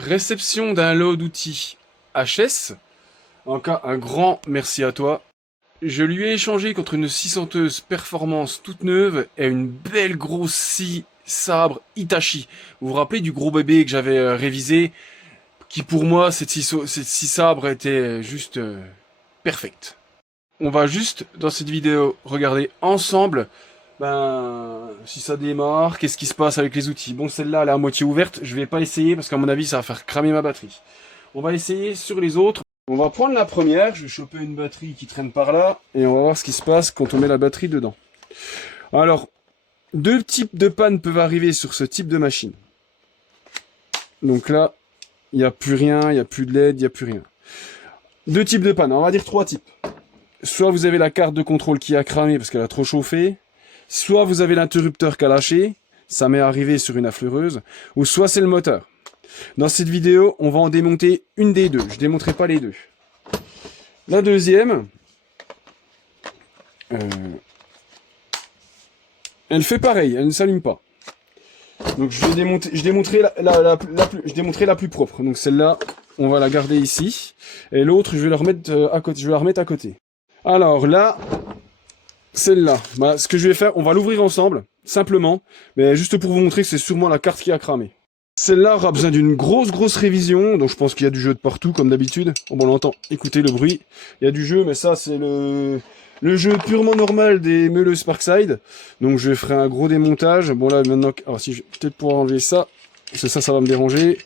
réception d'un lot d'outils HS. Encore un grand merci à toi. Je lui ai échangé contre une scie senteuse performance toute neuve et une belle grosse scie sabre Hitachi. Vous vous rappelez du gros bébé que j'avais révisé, qui pour moi, cette scie sabre était juste perfecte. On va juste, dans cette vidéo, regarder ensemble si ça démarre, qu'est-ce qui se passe avec les outils. Bon, celle-là, elle est à moitié ouverte. Je vais pas essayer parce qu'à mon avis, ça va faire cramer ma batterie. On va essayer sur les autres. On va prendre la première. Je vais choper une batterie qui traîne par là et on va voir ce qui se passe quand on met la batterie dedans. Alors, deux types de pannes peuvent arriver sur ce type de machine. Donc là, il n'y a plus rien, il n'y a plus de LED, il n'y a plus rien. Deux types de pannes. On va dire trois types. Soit vous avez la carte de contrôle qui a cramé parce qu'elle a trop chauffé. Soit vous avez l'interrupteur qui a lâché, ça m'est arrivé sur une affleureuse, ou soit c'est le moteur. Dans cette vidéo, on va en démonter une des deux, je ne démonterai pas les deux. La deuxième, elle fait pareil, elle ne s'allume pas. Donc je démonterai la plus propre. Donc celle-là, on va la garder ici, et l'autre, je vais la remettre à côté. Alors là, celle-là, ce que je vais faire, on va l'ouvrir ensemble, simplement, mais juste pour vous montrer que c'est sûrement la carte qui a cramé. Celle-là aura besoin d'une grosse révision, donc je pense qu'il y a du jeu de partout, comme d'habitude. Bon, on l'entend, écoutez le bruit, il y a du jeu, mais ça c'est le jeu purement normal des meuleuses Parkside. Donc je ferai un gros démontage. Bon là, maintenant, alors si je vais peut-être pouvoir enlever ça, parce que ça va me déranger.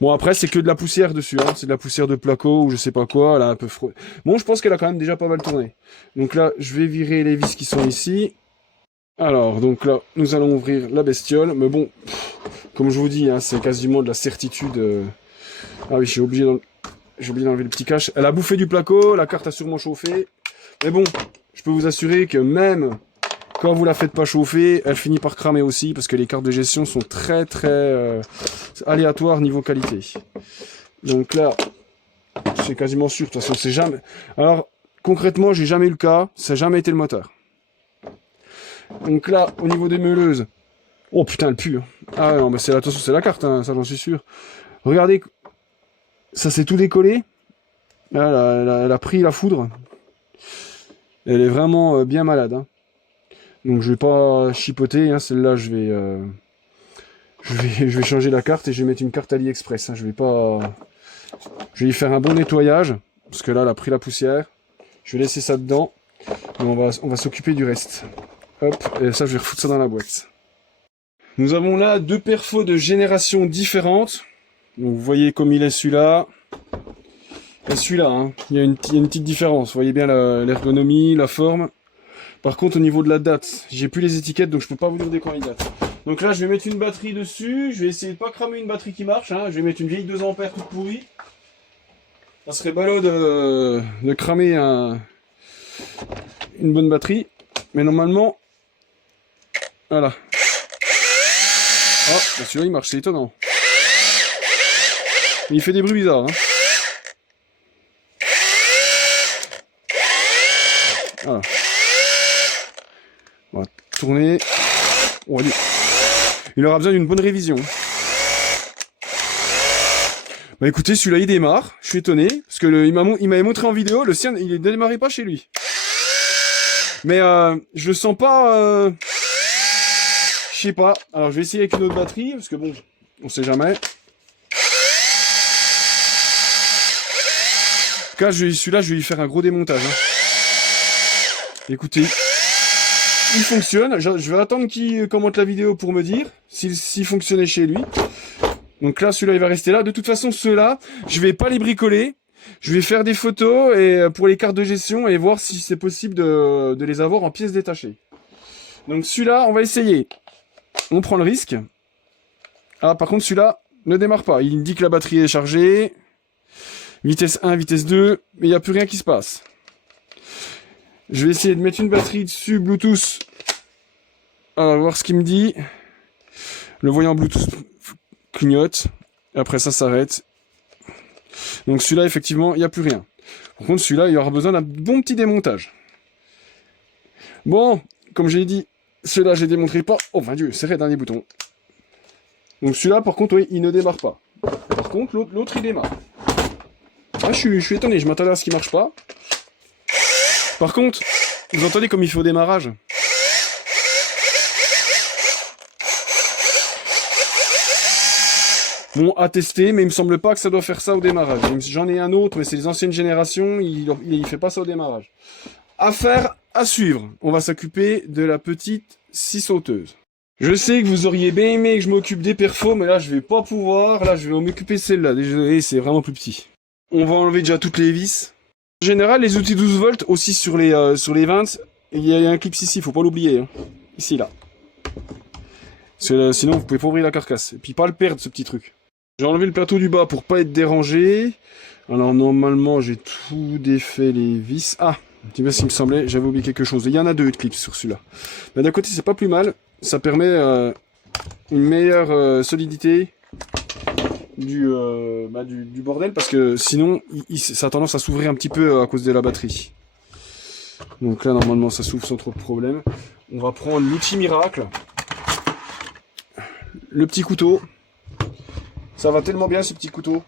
Bon, après, c'est que de la poussière dessus, hein. C'est de la poussière de placo ou je sais pas quoi, elle a un peu froid. Bon, je pense qu'elle a quand même déjà pas mal tourné. Donc là, je vais virer les vis qui sont ici. Alors, donc là, nous allons ouvrir la bestiole. Mais bon, comme je vous dis, hein, c'est quasiment de la certitude. Ah oui, j'ai oublié d'enlever le petit cache. Elle a bouffé du placo, la carte a sûrement chauffé. Mais bon, je peux vous assurer que même quand vous la faites pas chauffer, elle finit par cramer aussi, parce que les cartes de gestion sont très aléatoires niveau qualité. Donc là, c'est quasiment sûr, de toute façon, c'est jamais... Alors, concrètement, j'ai jamais eu le cas, ça n'a jamais été le moteur. Donc là, au niveau des meuleuses, oh putain, elle pue. Ah non, mais attention, c'est la carte, hein, ça j'en suis sûr. Regardez, ça s'est tout décollé. Là, elle a pris la foudre. Elle est vraiment bien malade, hein. Donc je vais pas chipoter, hein. Celle-là je vais changer la carte et je vais mettre une carte AliExpress, hein. Je vais y faire un bon nettoyage, parce que là elle a pris la poussière. Je vais laisser ça dedans, et on va s'occuper du reste. Hop, et ça je vais refoutre ça dans la boîte. Nous avons là deux perfos de génération différentes. Donc vous voyez comme il est celui-là. Et celui-là, hein. Il y a une petite différence, vous voyez bien l'ergonomie, la forme. Par contre, au niveau de la date, j'ai plus les étiquettes, donc je peux pas vous dire de quand il date. Donc là, je vais mettre une batterie dessus. Je vais essayer de pas cramer une batterie qui marche, hein. Je vais mettre une vieille 2 ampères toute pourrie. Ça serait ballot de cramer une bonne batterie. Mais normalement, voilà. Ah, celui-là, il marche, c'est étonnant. Il fait des bruits bizarres, hein. Voilà. On va tourner. Il aura besoin d'une bonne révision. Bah écoutez, celui-là il démarre. Je suis étonné parce que il m'avait montré en vidéo, le sien il ne démarrait pas chez lui. Mais je le sens pas. Je sais pas. Alors je vais essayer avec une autre batterie parce que bon, on sait jamais. En tout cas, celui-là, je vais lui faire un gros démontage, hein. Écoutez. Il fonctionne, je vais attendre qu'il commente la vidéo pour me dire s'il fonctionnait chez lui. Donc là, celui-là, il va rester là. De toute façon, ceux-là, je vais pas les bricoler. Je vais faire des photos pour les cartes de gestion et voir si c'est possible de les avoir en pièces détachées. Donc celui-là, on va essayer. On prend le risque. Ah, par contre, celui-là ne démarre pas. Il me dit que la batterie est chargée. Vitesse 1, vitesse 2, mais il n'y a plus rien qui se passe. Je vais essayer de mettre une batterie dessus, Bluetooth. On va voir ce qu'il me dit. Le voyant Bluetooth clignote. Après ça s'arrête. Donc celui-là, effectivement, il n'y a plus rien. Par contre, celui-là, il aura besoin d'un bon petit démontage. Bon, comme j'ai dit, celui-là, je ne les démonterai pas. Oh, mon Dieu, c'est raide, hein, les boutons. Donc celui-là, par contre, oui, il ne démarre pas. Par contre, l'autre il démarre. Ah, je suis étonné, je m'attendais à ce qu'il marche pas. Par contre, vous entendez comme il fait au démarrage? Bon, à tester, mais il me semble pas que ça doit faire ça au démarrage. J'en ai un autre, mais c'est les anciennes générations, il fait pas ça au démarrage. Affaire à suivre. On va s'occuper de la petite scie sauteuse. Je sais que vous auriez bien aimé que je m'occupe des perfos, mais là je vais pas pouvoir. Là je vais m'occuper de celle-là. Désolé, c'est vraiment plus petit. On va enlever déjà toutes les vis. En général, les outils 12 volts aussi sur les 20, il y a un clip ici, faut pas l'oublier. Hein. Ici, là. Sinon, vous pouvez pas ouvrir la carcasse. Et puis pas le perdre, ce petit truc. J'ai enlevé le plateau du bas pour pas être dérangé. Alors normalement, j'ai tout défait les vis. Ah, tu vois ce qu'il me semblait, j'avais oublié quelque chose. Il y en a deux de clips sur celui-là. Mais d'un côté, c'est pas plus mal. Ça permet une meilleure solidité du bordel parce que sinon, ça a tendance à s'ouvrir un petit peu à cause de la batterie. Donc là, normalement, ça s'ouvre sans trop de problème. On va prendre l'outil miracle. Le petit couteau. Ça va tellement bien, ce petit couteau.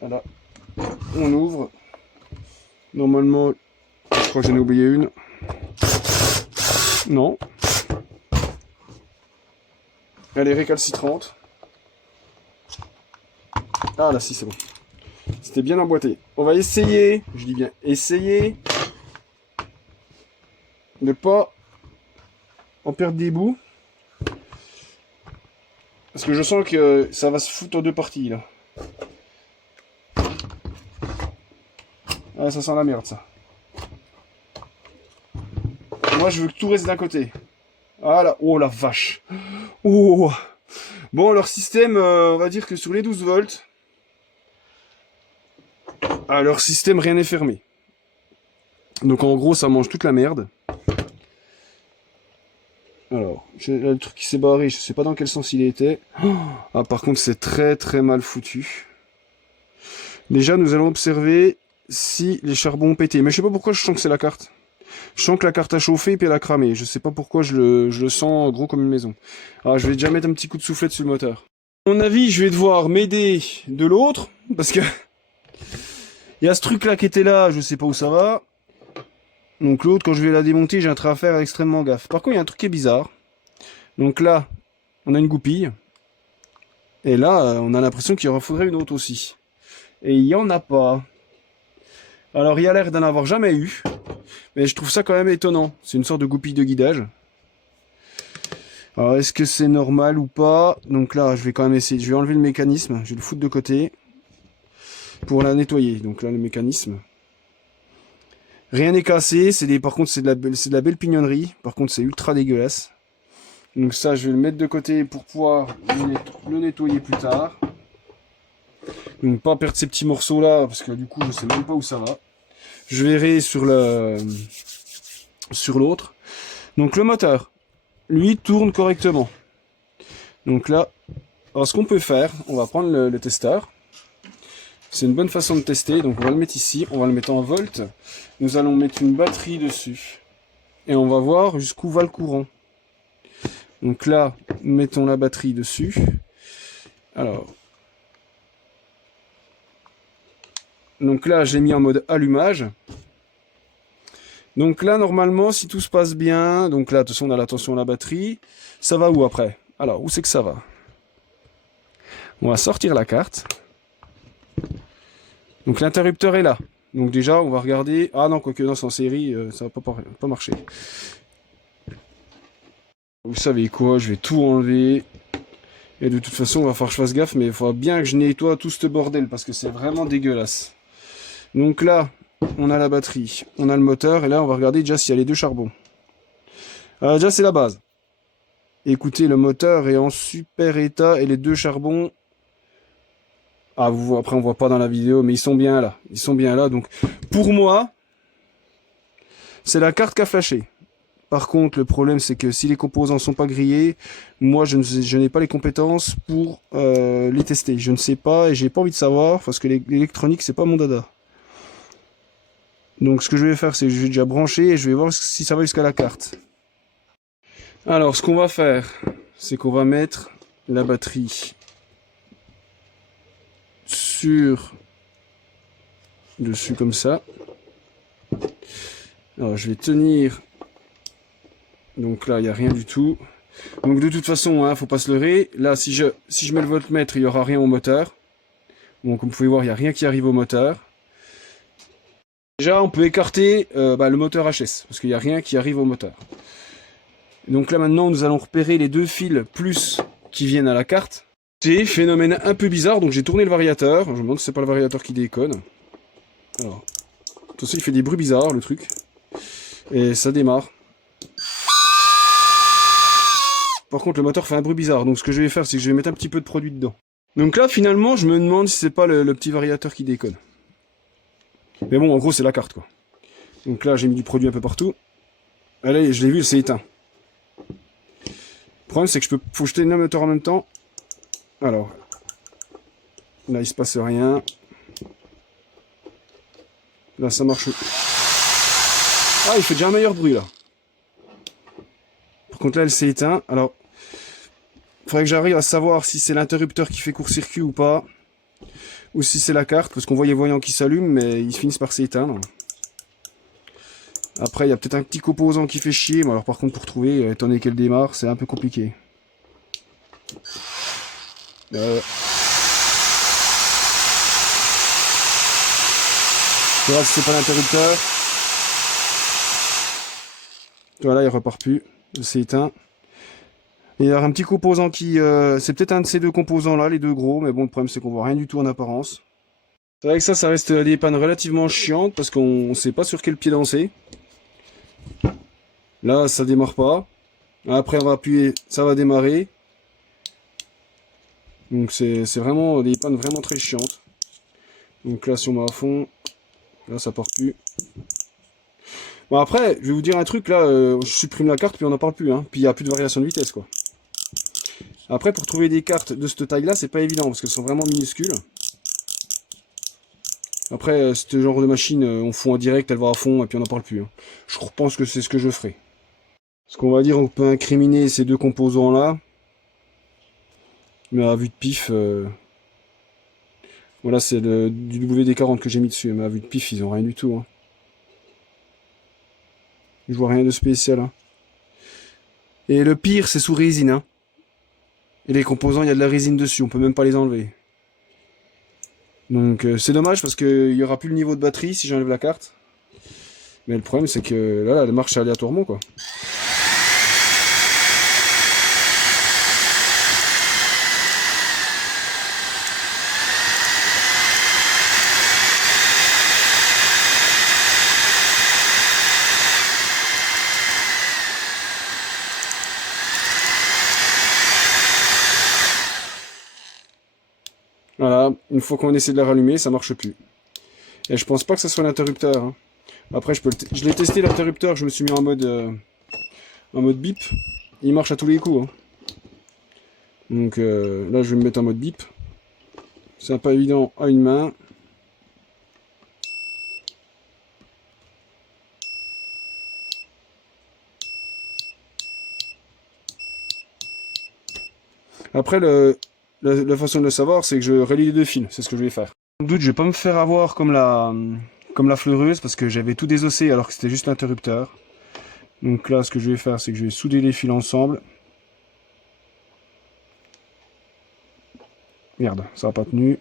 Voilà. On ouvre. Normalement, je crois que j'en ai oublié une. Non. Elle est récalcitrante. Ah là, si, c'est bon. C'était bien emboîté. On va essayer, je dis bien essayer, de ne pas en perdre des bouts. Parce que je sens que ça va se foutre en deux parties, là. Ah, ça sent la merde, ça. Moi, je veux que tout reste d'un côté. Ah là, oh la vache. Oh. Bon, leur système, on va dire que sur les 12 volts, ah, leur système, rien n'est fermé. Donc en gros, ça mange toute la merde. Alors, le truc qui s'est barré, je sais pas dans quel sens il était. Ah, par contre, c'est très très mal foutu. Déjà, nous allons observer si les charbons ont pété. Mais je sais pas pourquoi je sens que c'est la carte. Je sens que la carte a chauffé et puis elle a cramé. Je sais pas pourquoi je le sens gros comme une maison. Alors, je vais déjà mettre un petit coup de soufflette sur le moteur. À mon avis, je vais devoir m'aider de l'autre. Parce que il y a ce truc là qui était là, je sais pas où ça va. Donc l'autre, quand je vais la démonter, j'ai un trait à faire extrêmement gaffe. Par contre, il y a un truc qui est bizarre. Donc là, on a une goupille. Et là, on a l'impression qu'il en faudrait une autre aussi. Et il n'y en a pas. Alors, il y a l'air d'en avoir jamais eu. Mais je trouve ça quand même étonnant. C'est une sorte de goupille de guidage. Alors, est-ce que c'est normal ou pas? Donc là, je vais quand même essayer. Je vais enlever le mécanisme. Je vais le foutre de côté. Pour la nettoyer. Donc là, le mécanisme. Rien n'est cassé, par contre c'est de la belle pignonnerie, par contre c'est ultra dégueulasse. Donc ça je vais le mettre de côté pour pouvoir le nettoyer plus tard. Donc pas perdre ces petits morceaux là, parce que du coup je sais même pas où ça va. Je verrai sur l'autre. Donc le moteur, lui tourne correctement. Donc là, alors ce qu'on peut faire, on va prendre le testeur. C'est une bonne façon de tester, donc on va le mettre ici, on va le mettre en volt. Nous allons mettre une batterie dessus. Et on va voir jusqu'où va le courant. Donc là, mettons la batterie dessus. Alors. Donc là, j'ai mis en mode allumage. Donc là, normalement, si tout se passe bien, donc là, de toute façon, on a l'attention à la batterie. Ça va où après? Alors, où c'est que ça va? On va sortir la carte. Donc l'interrupteur est là. Donc déjà, on va regarder... Ah non, quoique non, c'est en série, ça va pas marcher. Vous savez quoi, je vais tout enlever. Et de toute façon, on va falloir que je fasse gaffe, mais il faudra bien que je nettoie tout ce bordel, parce que c'est vraiment dégueulasse. Donc là, on a la batterie, on a le moteur, et là, on va regarder déjà s'il y a les deux charbons. Déjà, c'est la base. Écoutez, le moteur est en super état, et les deux charbons... Ah, après on voit pas dans la vidéo, mais ils sont bien là. Ils sont bien là, donc pour moi, c'est la carte qui a flashé. Par contre, le problème c'est que si les composants sont pas grillés, moi je n'ai pas les compétences pour les tester. Je ne sais pas et j'ai pas envie de savoir parce que l'électronique c'est pas mon dada. Donc ce que je vais faire, c'est que je vais déjà brancher et je vais voir si ça va jusqu'à la carte. Alors ce qu'on va faire, c'est qu'on va mettre la batterie chaussure dessus comme ça. Alors je vais tenir. Donc là il n'y a rien du tout. Donc de toute façon, hein, faut pas se leurrer. Là si je mets le voltmètre, il n'y aura rien au moteur. Donc comme vous pouvez voir, il n'y a rien qui arrive au moteur. Déjà on peut écarter le moteur HS, parce qu'il n'y a rien qui arrive au moteur. Donc là maintenant nous allons repérer les deux fils plus qui viennent à la carte. C'est phénomène un peu bizarre, donc j'ai tourné le variateur. Je me demande si c'est pas le variateur qui déconne. Alors, attention, il fait des bruits bizarres le truc. Et ça démarre. Par contre le moteur fait un bruit bizarre, donc ce que je vais faire c'est que je vais mettre un petit peu de produit dedans. Donc là finalement je me demande si c'est pas le petit variateur qui déconne. Mais bon en gros c'est la carte quoi. Donc là j'ai mis du produit un peu partout. Allez, je l'ai vu, c'est éteint. Le problème c'est que faut jeter le moteur en même temps. Alors, là il se passe rien. Là ça marche. Ah, il fait déjà un meilleur bruit là. Par contre là elle s'est éteinte. Alors, il faudrait que j'arrive à savoir si c'est l'interrupteur qui fait court-circuit ou pas. Ou si c'est la carte, parce qu'on voit les voyants qui s'allument, mais ils finissent par s'éteindre. Après, il y a peut-être un petit composant qui fait chier, mais alors par contre pour trouver, étant donné qu'elle démarre, c'est un peu compliqué. Voilà, si c'est pas l'interrupteur. Voilà, il repart plus. Il s'est éteint. Et il y a un petit composant qui... c'est peut-être un de ces deux composants là, les deux gros, mais bon, le problème c'est qu'on voit rien du tout en apparence. C'est vrai que ça reste des pannes relativement chiantes, parce qu'on ne sait pas sur quel pied danser. Là, ça démarre pas. Après, on va appuyer, ça va démarrer. Donc c'est vraiment des pannes vraiment très chiantes. Donc là, si on met à fond, là ça part plus. Bon après, je vais vous dire un truc, là, je supprime la carte, puis on n'en parle plus, hein. Puis il n'y a plus de variation de vitesse, quoi. Après, pour trouver des cartes de cette taille-là, c'est pas évident, parce qu'elles sont vraiment minuscules. Après, ce genre de machine, on fout en direct, elle va à fond, et puis on n'en parle plus, hein. Je pense que c'est ce que je ferai. Parce qu'on va dire, on peut incriminer ces deux composants-là. Mais à vue de pif... Voilà, c'est du WD-40 que j'ai mis dessus, mais à vue de pif, ils ont rien du tout, hein. Je vois rien de spécial, hein. Et le pire, c'est sous résine, hein. Et les composants, il y a de la résine dessus, on peut même pas les enlever. Donc c'est dommage parce qu'il n'y aura plus le niveau de batterie si j'enlève la carte. Mais le problème c'est que là, elle marche aléatoirement quoi. Voilà, une fois qu'on essaie de la rallumer, ça marche plus. Et je pense pas que ça soit l'interrupteur, hein. Après, je l'ai testé l'interrupteur, je me suis mis en mode bip. Il marche à tous les coups, hein. Donc là, je vais me mettre en mode bip. C'est pas évident à une main. Après, la façon de le savoir, c'est que je relie les deux fils. C'est ce que je vais faire. Sans doute, je vais pas me faire avoir comme la fleureuse, parce que j'avais tout désossé alors que c'était juste l'interrupteur. Donc là, ce que je vais faire, c'est que je vais souder les fils ensemble. Merde, ça n'a pas tenu.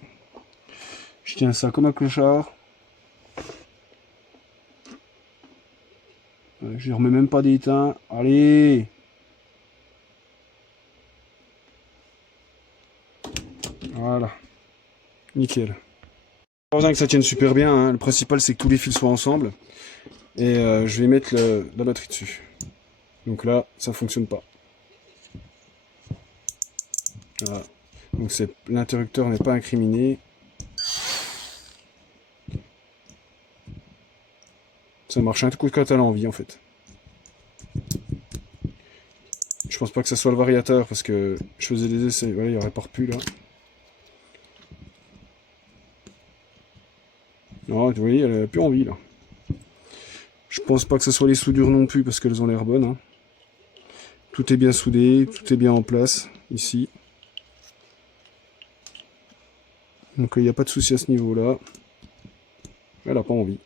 Je tiens ça comme un clochard. Je remets même pas d'étain. Allez! Voilà. Nickel. Pas besoin que ça tienne super bien, hein. Le principal c'est que tous les fils soient ensemble. Et je vais mettre la batterie dessus. Donc là, ça fonctionne pas. Voilà. Donc l'interrupteur n'est pas incriminé. Ça marche un coup de quand elle a envie en fait. Je pense pas que ça soit le variateur parce que je faisais des essais. Voilà, il répare plus là. Non, vous voyez, elle a plus envie là. Je pense pas que ce soit les soudures non plus parce qu'elles ont l'air bonnes, hein. Tout est bien soudé, tout est bien en place ici. Donc il n'y a pas de souci à ce niveau-là. Elle n'a pas envie.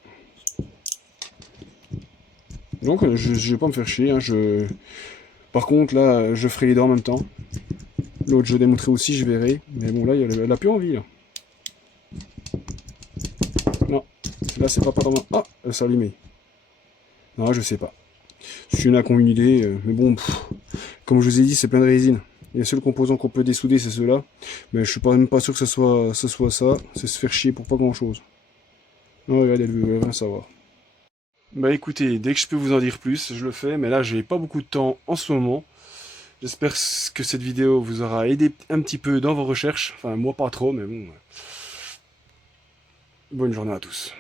Donc je vais pas me faire chier. Hein, Par contre, là, je ferai les deux en même temps. L'autre, je démontrerai aussi, je verrai. Mais bon, là, elle a plus envie. Là. Non, là, c'est pas vraiment... Ah, elle s'est allumée. Non, je sais pas. Si il y en a qui ont une idée, mais bon, comme je vous ai dit, c'est plein de résine. Les seuls composants qu'on peut dessouder, c'est ceux-là. Mais je suis même pas sûr que ce soit ça. C'est se faire chier pour pas grand-chose. Non, regarde, elle veut rien savoir. Bah écoutez, dès que je peux vous en dire plus, je le fais. Mais là, j'ai pas beaucoup de temps en ce moment. J'espère que cette vidéo vous aura aidé un petit peu dans vos recherches. Enfin, moi pas trop, mais bon. Bonne journée à tous.